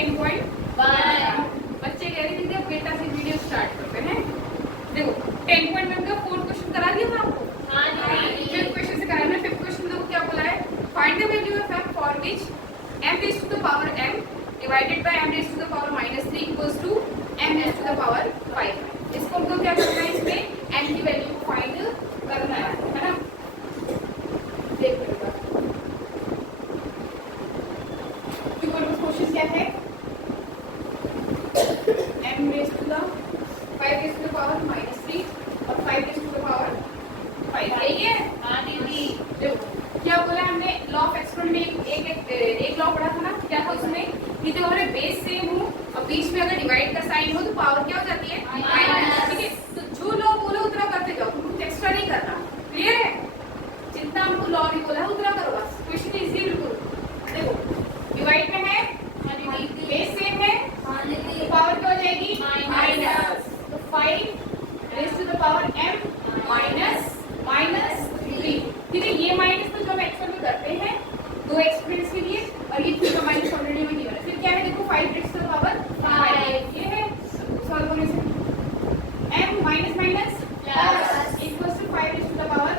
10.1। बच्चे कह रहे थे बेटा से वीडियो स्टार्ट करते हैं। देखो 10.1 का 4 क्वेश्चन करा दिया था आपको। हाँ जी। 5th क्वेश्चन से कराना है। 5th क्वेश्चन देखो क्या बोला है, find the value of m for which m raised to the power m divided by m raised to the power -3 equals to m raised to the power 5। इसको हमको क्या करना है, इसमें m की वैल्यू को फाइंड करना है ना। देख लो क्वेश्चन क्या है, m raised to the 5 raised to the power -3 और 5 raised to the power 5 यही है। हाँ दीदी। देखो क्या बोला हमने, लॉ ऑफ एक्सपोनेंट में एक लॉ पढ़ा था ना, क्या था उसमें कि जो हमारे बेस सेम हो और बीच में अगर डिवाइड का साइन हो तो पावर क्या हो जाती है, माइनस। ठीक है, तो जो लॉ बोला उतना करते जाओ, तुमको कुछ एक्स्ट्रा नहीं करना। क्लियर है, जितना हमको लॉ भी बोला है उतना करो बस। क्वेश्चन इजी बिल्कुल। देखो डिवाइड में है, बेस सेम है, पावर क्या हो जाएगी, माइनस। तो 5 raise to the power m -3। ठीक है, ये माइनस तो जो हम एक्सपेरिमेंट में करते हैं दो एक्सपेरिमेंट्स के लिए, और ये 3 का माइनस ऑलरेडी में गिवन है। फिर क्या है, देखो 5 रेज़ टू द पावर 5 ये है। सॉल्व करने से m minus minus plus equals to 5 raise to the power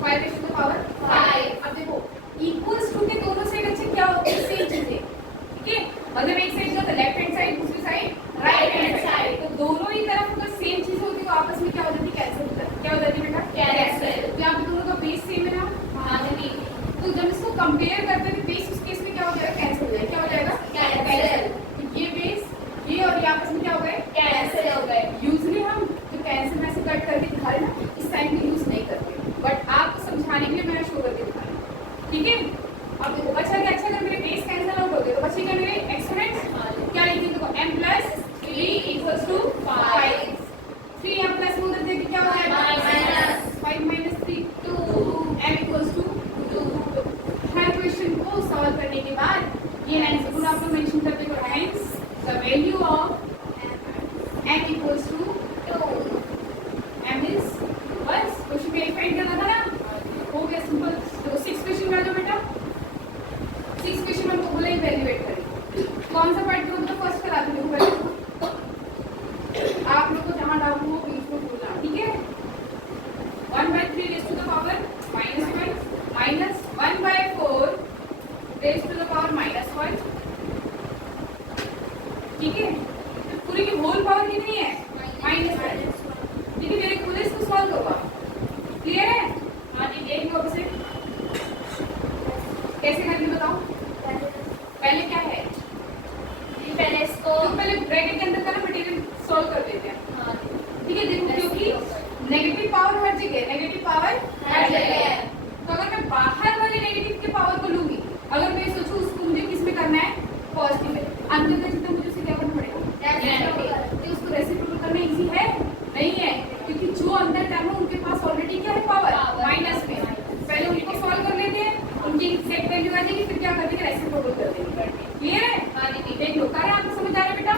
5 raise to the power 5। अब देखो इक्वल्स टू के दोनों साइड अच्छे क्या होते हैं, सेम चीजें। ठीक है, मतलब एक साइड जो लेफ्ट हैंड साइड, दूसरी साइड राइट हैंड साइड, तो दोनों ही तरफ अगर सेम चीज होती तो आपस में क्या हो जाती, कैंसिल हो जाती। क्या हो जाती बेटा, कैंसिल। तो यहाँ पे दोनों का बेस सेम है ना। हाँ जी। तो जब इसको कंपेयर करते हैं बेस, उस केस में क्या हो जाएगा, कैंसिल हो जाएगा। क्या हो जाएगा, कैंसिल। तो ये बेस ये और ये आपस में क्या हो गए, कैंसिल हो गए। यूजुअली हम जो कैंसिल में से कट करके दिखा रहे ना, इस साइन को यूज नहीं करते, बट आपको समझाने के लिए मैंने शो करके दिखा रहा हूँ। ठीक है, अब देखो बचा क्या, अच्छा अगर मेरे बेस कैंसिल आउट हो गए तो बचेगा मेरे एक्सपोनेंट। क्या लिखेंगे, देखो m + 3 equals to 5। 3 m plus में उधर देखिए क्या हो जाएगा, माइनस 5 - 3 2 m इक्वल्स टू 2। हर क्वेश्चन को सॉल्व करने के बाद ये लाइन जरूर आप लोग मेंशन कर देंगे, hence the value of m equals to 2। m is बस क्वेश्चन वेरीफाइड करना था ना, हो गया सिंपल। तो 6 क्वेश्चन कर दो बेटा। 6 क्वेश्चन हमको बोला इवैल्यूएट करें, कौन सा पार्ट करो तो फर्स्ट करा दूंगी पहले। आप लोगों को जहां डाउट हो बीच में बोलना। ठीक है, 1/3 raise to the power -1 minus 1/4 raise to the power -1। ठीक है, तो पूरी की होल पावर कितनी है, -1। ठीक है, मेरे खुद इसको सॉल्व करो आप। क्लियर है, हाँ जी। देख लो अब से कैसे करनी बताओ। पहले क्या है, पहले इसको पहले ब्रैकेट के अंदर का ना मटेरियल सॉल्व कर देते हैं। हाँ ठीक है, देखो क्योंकि नेगेटिव पावर हर जगह, नेगेटिव पावर हर जगह है, तो अगर मैं बाहर वाले नेगेटिव के पावर को लूंगी, अगर मैं सोचूं उसको मुझे किस में करना है, पॉजिटिव में, अंदर का जितना मुझे उसे क्या करना पड़ेगा, तो उसको रेसिप्रोकल करना इजी है नहीं है, क्योंकि जो अंदर टर्म है उनके पास ऑलरेडी क्या है, पावर माइनस में। पहले उनको सॉल्व कर लेते हैं, उनकी एग्जैक्ट वैल्यू आ जाएगी, फिर क्या कर देंगे, रेसिप्रोकल कर देंगे। क्लियर है, हाँ दीदी। देख लो, कर आपको समझ आ रहा है बेटा।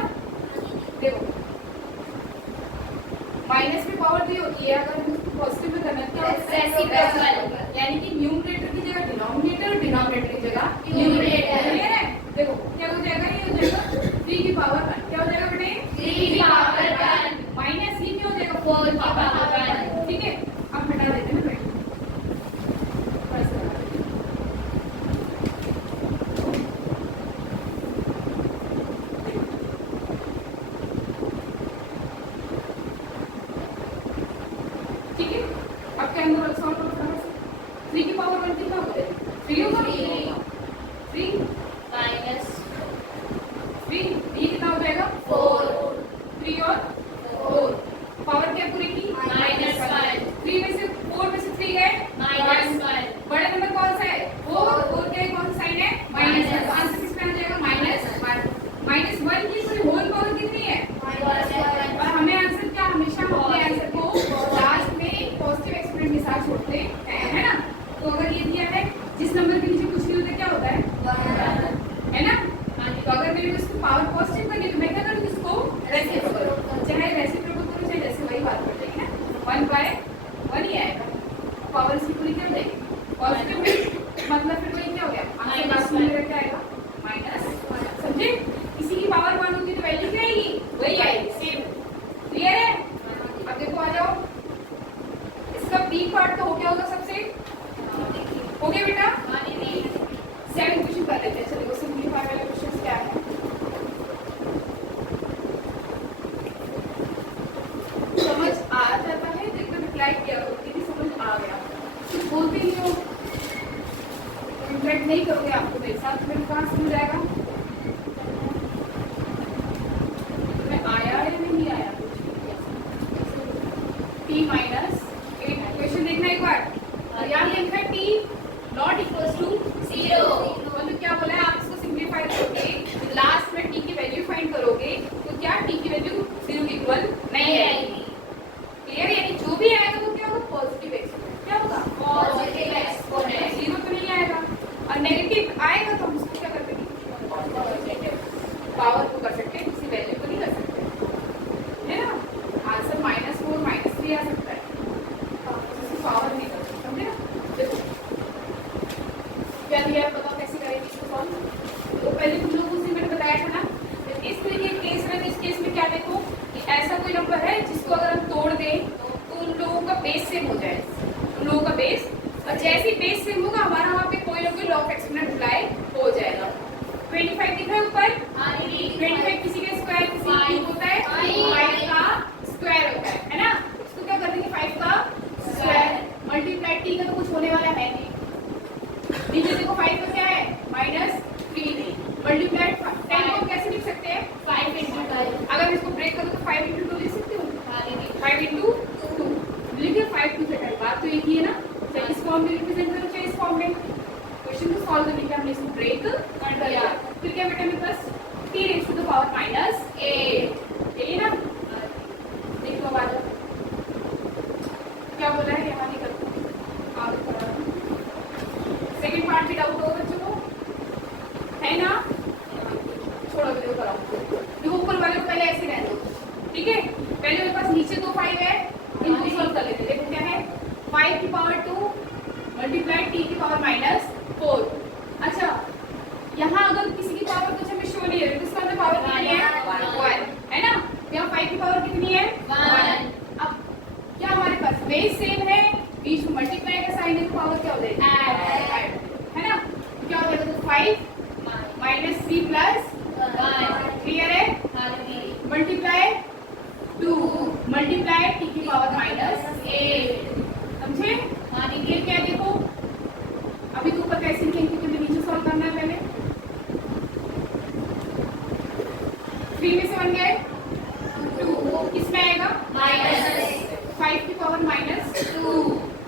देखो माइनस में पावर दी होती है, अगर हम उसको पॉजिटिव में करना है तो रेसिप्रोकल, यानी कि न्यूमरेटर की जगह डिनोमिनेटर और डिनोमिनेटर की जगह न्यूमरेटर। क्लियर है, देखो क्या हो जाएगा, ये हो जाएगा 3 की पावर 1। क्या हो जाएगा बेटे, 3 की पावर 1 माइनस ये क्या हो जाएगा, 4 की पावर 1। ठीक है, अब हटा देते हैं ना बेटे। ठीक है, अब क्या अंदर सॉल्व करो। 3 की पावर 1 कितना होता है, 3 होगा, 3 माइनस 3, ये कितना हो जाएगा, 4। 3 और 4 पावर क्या पूरी की, -1। 3 में से 4 में से 3 है -1। बड़ा नंबर कौन सा है, 4 क्या कौन सा साइन है, माइनस। तो आंसर किस में आ जाएगा, -1। -1 की पूरी होल पावर कितनी है, और हमें आंसर क्या, हमेशा अपने आंसर को लास्ट में पॉजिटिव एक्सपोनेंट के साथ छोड़ते हैं, है ना। तो अगर ये दिया है जिस नंबर के नीचे कुछ बोलते ही हो, इंटरेक्ट नहीं करोगे आपको मेरे साथ, मेरे कहाँ समझ आएगा? मैं आया या नहीं आया? टी माइनस 8, क्वेश्चन देखना एक बार। यहाँ लिखा है टी नॉट इक्वल्स टू 0, मतलब क्या बोला है, आप इसको सिंप्लीफाई करोगे, लास्ट में टी की वैल्यू फाइंड करोगे, तो क्या टी की वैल्यू 0 के इक्वल नहीं आएगी। क्लियर? यानी जो भी आएगा वो क्या होगा? Positive exponent. क्या होगा? Positive exponent. 0 तो नहीं आएगा, और नेगेटिव आएगा तो हम उसको क्या कर देंगे? पॉजिटिव पावर को कर सकते हैं, किसी वैल्यू को नहीं कर सकते, है ना? आंसर -4 -3 आ सकता है, पावर नहीं कर सकते, समझे ना? देखो क्या दिया है, बताओ कैसे करेंगे इसको सॉल्व। तो पहले तुम लोगों से मैंने बताया था ना, इस तरीके के केस में, इस केस में क्या देखो कि ऐसा कोई नंबर है जिसको अगर हम तोड़ दें तो उन लोगों का बेस सेम हो जाए, उन लोगों का बेस, और जैसे बेस सेम होगा हमारा वहाँ पे कोई ना कोई लॉ ऑफ एक्सपोनेंट अप्लाई हो जाएगा। 25 दिख रहा है ऊपर, 25 किसी का स्क्वायर किसी का क्यूब होता है, 5 का स्क्वायर होता है ना? इसको क्या कर देंगे? 5 का स्क्वायर मल्टीप्लाई टी का तो कुछ होने वाला है नहीं, नीचे देखो 5 का क्या है? -3 मल्टीप्लाई 10 को कैसे लिख सकते हैं? 5 × 5। अगर इसको ब्रेक करो तो 5 × 2 लिख सकते हो? 5 × 2 लिखिए, 5 2 से 10, बात तो एक ही है ना? चाहे इस फॉर्म में रिप्रेजेंट करो चाहे इस फॉर्म में, क्वेश्चन को सॉल्व करने के लिए हमने इसको ब्रेक कर दिया। फिर क्या बेटा मेरे पास t⁻⁸ यही ना? देखो अब आ जाओ, क्या बोला है यहाँ निकल सेकंड पार्ट भी डाउट होगा बच्चों को, है ना? छोड़ो वीडियो कराओ, देखो ऊपर वाले को पहले ऐसे रहने दो, ठीक है? पहले मेरे पास नीचे 2 5 है, इनको सॉल्व कर लेते हैं। देखो क्या है, 5 की पावर 2 मल्टीप्लाई टी की पावर -4। अच्छा, यहाँ अगर किसी की पावर कुछ हमें शो नहीं है तो इसका पावर कितनी है? 1, है ना? यहाँ 5 की पावर कितनी है? 1। अब क्या हमारे पास बेस सेम है, बीच में मल्टीप्लाई का साइन है, तो पावर क्या हो जाएगी? ऐड, है ना? क्या हो जाएगा? तो 5 -3 + 1, क्लियर है? मल्टीप्लाई 2 मल्टीप्लाई टी की पावर -8, समझे? ये क्या देखो, अभी तो ऊपर कैसे लिखेंगे क्योंकि नीचे सॉल्व करना है पहले। 3 में से 1 गए 2, किसमें आएगा? -5 की पावर -2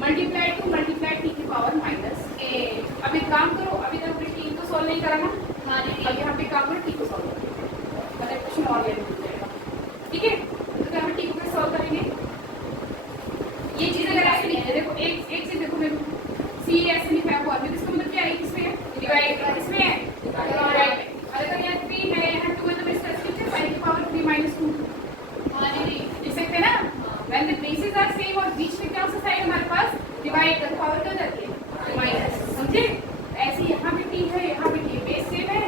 मल्टीप्लाई 2 मल्टीप्लाई टी की पावर -8। अब एक काम करो, अभी तक टी को सॉल्व नहीं करा ना, अब यहाँ पे काम करो, टी को सॉल्व करो, मतलब क्वेश्चन और लेने मिल जाएगा, ठीक है? तो क्या हम टी को सॉल्व करेंगे, ये चीज अगर ऐसे लिखे, देखो एक चीज देखो, मेरे सी ऐसे लिखा है फॉर्मूला, इसका मतलब क्या है? किसमें है? डिवाइड, इसमें है डिवाइड। अगर यहाँ 3 है यहाँ 2 है तो इसका लिखते हैं 5 की पावर 3 - 2, लिख सकते हैं ना? When the basis are same और बीच में क्या सा साइन हमारे पास डिवाइड कर, पावर क्या जाती है? माइनस, समझे? ऐसे यहाँ पे t है, यहाँ पे t, बेस सेम है,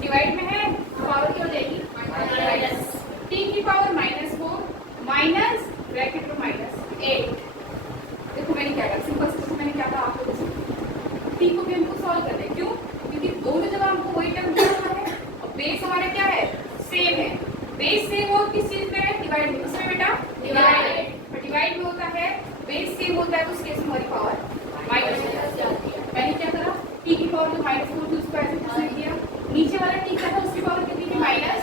डिवाइड में है, पावर क्या हो जाएगी? माइनस t की पावर -4 माइनस ब्रैकेट में -8। देखो मैंने क्या कहा, सिंपल से मैंने क्या कहा आपको, टी को भी हमको सॉल्व करना है, क्यों? क्योंकि दोनों जगह हमको वही टर्म दिया है और बेस हमारा क्या है? सेम है। बेस सेम और किस चीज में है? डिवाइड में, उसमें बेटा डिवाइड, और डिवाइड में होता है बेस सेम होता है तो उस केस में हमारी पावर माइनस हो जाती है। मैंने क्या करा, टी की पावर जो -4 थी उसको ऐसे किया, नीचे वाला टी क्या था उसकी पावर कितनी थी? -8,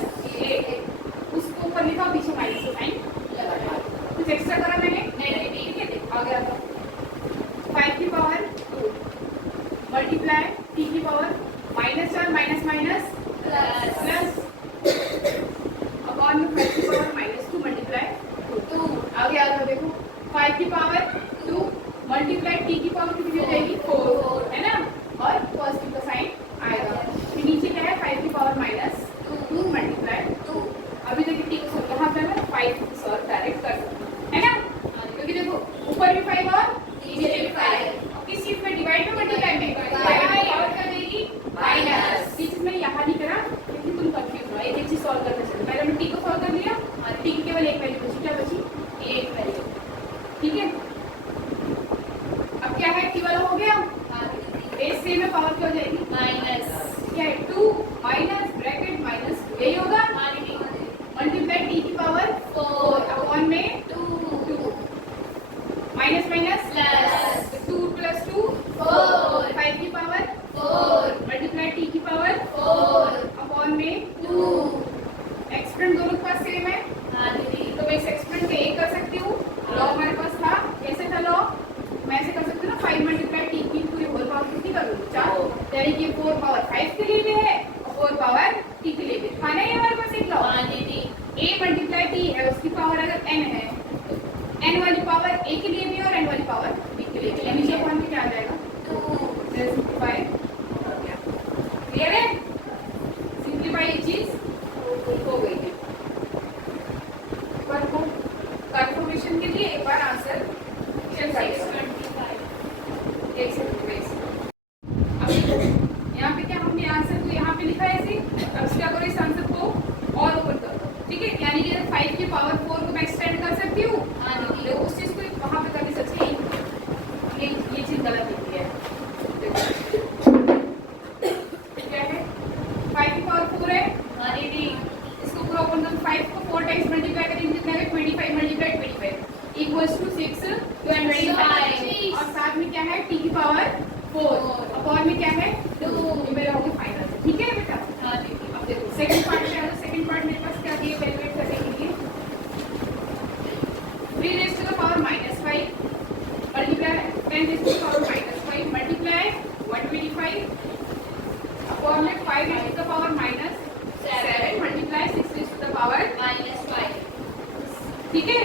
उसको ऊपर लिखा, पीछे माइनस का साइन लगा दिया। कुछ एक्स्ट्रा करा मैंने? नहीं, ठीक है। देखो आ गया था 5 की पावर 2 मल्टीप्लाई टी की power -4 minus minus plus upon में 5 की पावर -2 मल्टीप्लाई 2 आ गया था। देखो 5 की पावर 2 मल्टीप्लाई टी की पावर कितनी हो जाएगी? 4, है ना? और पॉजिटिव का साइन आएगा। फिर नीचे क्या है? 5 की पावर -2 मल्टीप्लाई 2। अभी देखिए टी को यहाँ पे मैं 5 को सॉल्व डायरेक्ट कर सकती हूँ, है ना? क्योंकि देखो ऊपर भी 5 और नीचे भी 5, किस चीज में? डिवाइड में, मल्टीप्लाई में, पावर क्या देगी? माइनस। ये चीज मैंने यहाँ नहीं करा क्योंकि तुम कंफ्यूज हो, एक चीज सॉल्व करना चाहिए। पहले हमने टी को सॉल्व कर लिया और टी की केवल एक वैल्यू बची, क्या बची? एक वैल्यू, ठीक है? अब क्या है, टी वाला हो गया, बेस सेम में पावर क्या हो जाएगी? माइनस, क्या है? 2 माइनस ब्रैकेट -2, यही होगा। मल्टीप्लाई टी की पावर 4 अपॉन में 2 माइनस माइनस प्लस, 2 + एक सेकंड एक सेकंड। अब देखो यहाँ पे क्या हमने आंसर को यहाँ पे लिखा है ऐसे। अब इसका करो इस आंसर को और ऊपर कर दो, ठीक है। यानी कि 5 की पावर 4 को मैं एक्सटेंड कर सकती हूँ। देखो उस चीज को वहां पे करनी सकती है। ये चीज गलत लिखी है। क्या है 5 की पावर 4 है। इसको पूरा ओपन कर। 5 को 4 टाइम्स मल्टीप्लाई करेंगे कितना है 25 मल्टीप्लाई 25 इक्वल्स टू 6 तो 25 और साथ में क्या है t की पावर 4 अपॉन में क्या है 2। ये मेरा हो गया फाइनल, ठीक है बेटा। अब देखो सेकंड पार्ट में आ जाओ। सेकंड पार्ट मेरे पास क्या दिया कैलकुलेट करने के लिए 3 raise to the power -5 multiply 10 raise to the power -5 multiply 125 upon में 5 raise to the power -7 multiply 6 raise to the power -5, ठीक है।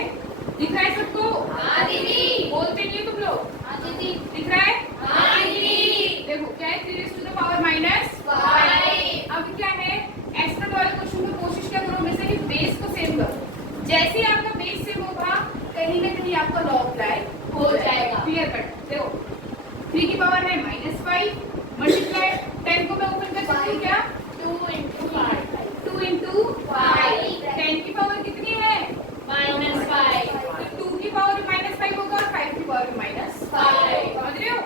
दिख रहा है सबको? हाँ दीदी। बोलते नहीं हो तुम लोग? हाँ दीदी। दिख रहा है? हाँ दीदी। देखो क्या है 3 रेज़ टू द पावर -5। अब क्या है एक्स्ट्रा वाले क्वेश्चन में कोशिश क्या करो वैसे कि बेस को सेम करो। जैसे ही आपका बेस सेम होगा कहीं ना कहीं आपका लॉग अप्लाई हो जाएगा। Clear cut. देखो 3 की पावर है -5 मल्टीप्लाई 10 को मैं ओपन कर सकती हूँ क्या 2 into 5 10 की पावर कितनी है -5 तो 2 की पावर -5 होगा और 5 की पावर -5 समझ रहे हो?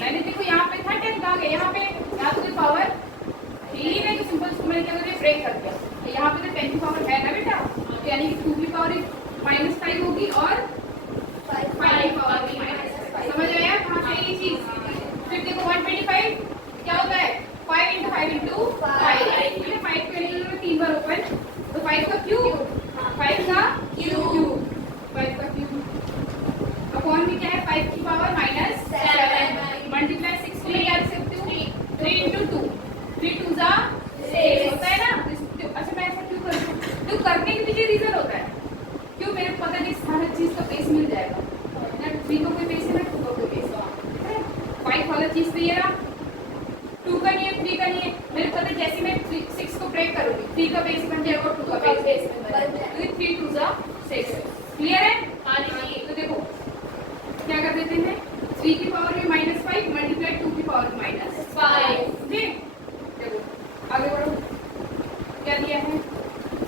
मैंने देखो यहाँ पे था 10 कहाँ गया यहाँ पे यहाँ पे पावर 3 है तो सिंपल इसको मैंने क्या किया ब्रेक कर दिया। यहाँ पे तो 10 की पावर है ना बेटा तो यानी कि 2 की पावर -5 होगी और 5 की पावर भी -5। समझ आया कहाँ से ये चीज? फिर देखो 125 क्या होता है 5 into 5 into 5 ठीक है। 5 को एलिमेंट में 3 बार ओपन तो 5 का क्यूब 5 का क्यूब 5 का क्यूब अपॉन में क्या है 5 की पावर -7 मल्टीप्लाई 6 को मैं क्या लिख सकती हूँ 3 into 2 3 2 जा 6 होता है ना। अच्छा मैं ऐसा क्यों करती हूँ तो करने के पीछे रीजन होता है क्यों मेरे को पता है कि हर चीज का बेस मिल जाएगा ना 3 का कोई बेस है ना 2 का कोई बेस है 5 वाला चीज तो ये रहा 2 का नहीं है 3 का नहीं है। मेरे को पता है जैसे मैं 6 को ब्रेक करूंगी 3 का बेस बन जाएगा और 2 का बेस बन जाएगा तो 3 2 जा 6 क्लियर है? हाँ जी। तो देखो क्या कर देते हैं 3 की पावर में -5 मल्टीप्लाई 2 की पावर -5 ठीक। देखो आगे बढ़ो क्या दिया है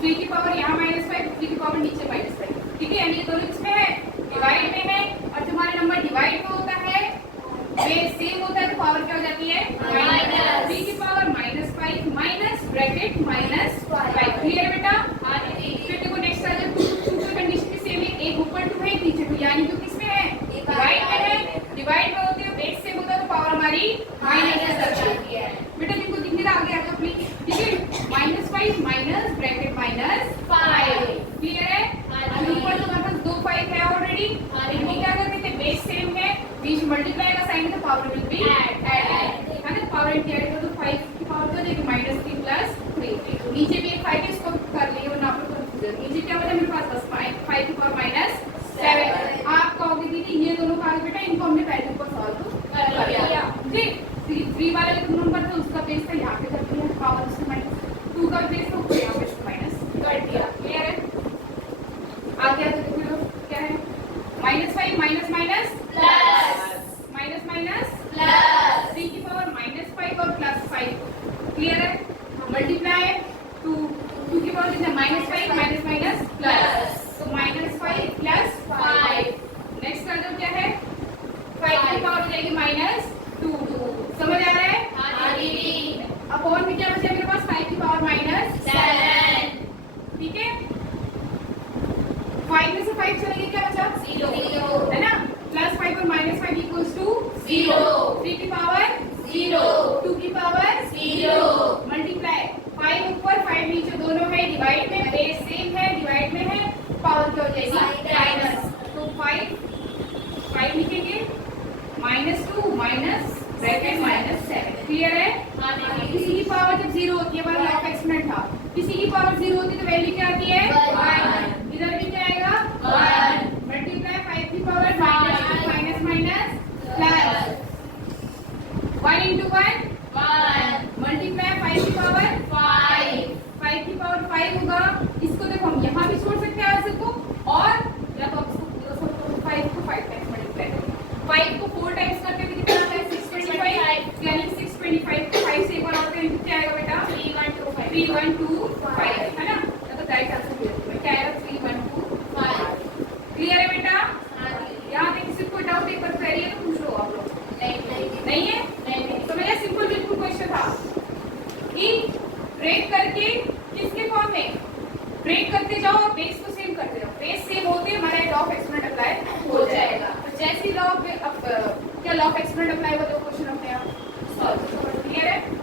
3 की पावर यहाँ -5 3 की पावर नीचे -5 ठीक है। यानी ये दोनों इसमें है डिवाइड में है और तुम्हारे नंबर डिवाइड में होता है बेस सेम होता है तो पावर क्या हो जाती है -3 की पावर -5 माइनस ब्रैकेट -5 क्लियर बेटा? हाँ दीदी। फिर देखो नेक्स्ट आ जाए 2 की कंडीशन भी सेम है एक ऊपर 2 है एक नीचे 2 यानी कि किसमें है डिवाइड में है। डिवाइड में होती है बेस सेम होता है तो पावर हमारी माइनस दर्शाती है बेटा। जिनको दिख नहीं रहा आगे आ जाओ प्लीज ठीक है। -5 माइनस ब्रैकेट -5 क्लियर है? ऊपर तो हमारे पास 2 5 है ऑलरेडी। इनको क्या करते थे बेस सेम है बीच मल्टीप्लाई का साइन है तो पावर विल बी ऐड है ना। पावर ऐड करो तो 5 की पावर क्या देगी -3 + 3 नीचे भी एक 5 है इसको कर लेंगे वरना आपको कंफ्यूजन। नीचे क्या बचा मेरे पास बस 5 की पावर -7। आप कहोगे दीदी ये दोनों भाग बेटा इनको हमने पहले ऊपर सॉल्व कर लिया ठीक। 3 वाला जो नंबर था उसका बेस था यहाँ पे कर दिया पावर उससे -2 का बेस था ऊपर यहाँ पे माइनस कर दिया क्लियर है? आगे आगे देख लो क्या है -5 माइनस माइनस प्लस 3 की पावर -5 और +5 क्लियर है? मल्टीप्लाई 2 की पावर कितना -5 माइनस माइनस प्लस तो -5 + 5 नेक्स्ट आ जाओ क्या है 5 की पावर हो जाएगी -2 समझ आ रहा है? हाँ दीदी। अपॉन में क्या बचा मेरे पास 5 की पावर -7 ठीक है। 5 में से 5 चलेंगे क्या बचा 0 है ना +5 और -5 इक्वल्स टू 0 3 की पावर 0 2 की पावर 0 मल्टीप्लाई 5 ऊपर 5 नीचे दोनों है डिवाइड में बेस सेम है डिवाइड में है पावर क्या हो जाएगी माइनस तो 5 लिखेंगे -2 माइनस ब्रैकेट -7 क्लियर है? हाँ किसी की पावर जब 0 होती है हमारा लॉ का एक्सपेरिमेंट था किसी की पावर 0 होती है तो वैल्यू क्या आती है 1 इधर भी क्या आएगा 1 मल्टीप्लाई 5 की power minus minus plus 1 into 1 multiply 5 की पावर 5 की पावर 5 होगा। इसको देखो हम यहाँ भी छोड़ सकते हैं आंसर को और या तो इसको पूरा 5 को 5 टाइम्स मल्टीप्लाई करेंगे 5 को 4 टाइम्स करके भी कितना क्लियर है बेटा? यहाँ पे किसी को डाउट एक बार क्वेरी है तो पूछ लो आप लोग। नहीं है? तो मेरा सिंपल बिल्कुल क्वेश्चन था कि ब्रेक करके किसके फॉर्म में ब्रेक करते जाओ और बेस को सेम करते जाओ, बेस सेम होते हमारा लॉ ऑफ एक्सपोनेंट अप्लाई हो जाएगा। तो जैसे लॉ ऑफ क्या लॉ ऑफ एक्सपोनेंट अप्लाई हुआ तो क्वेश्चन अपने आप सॉल्व। क्लियर है?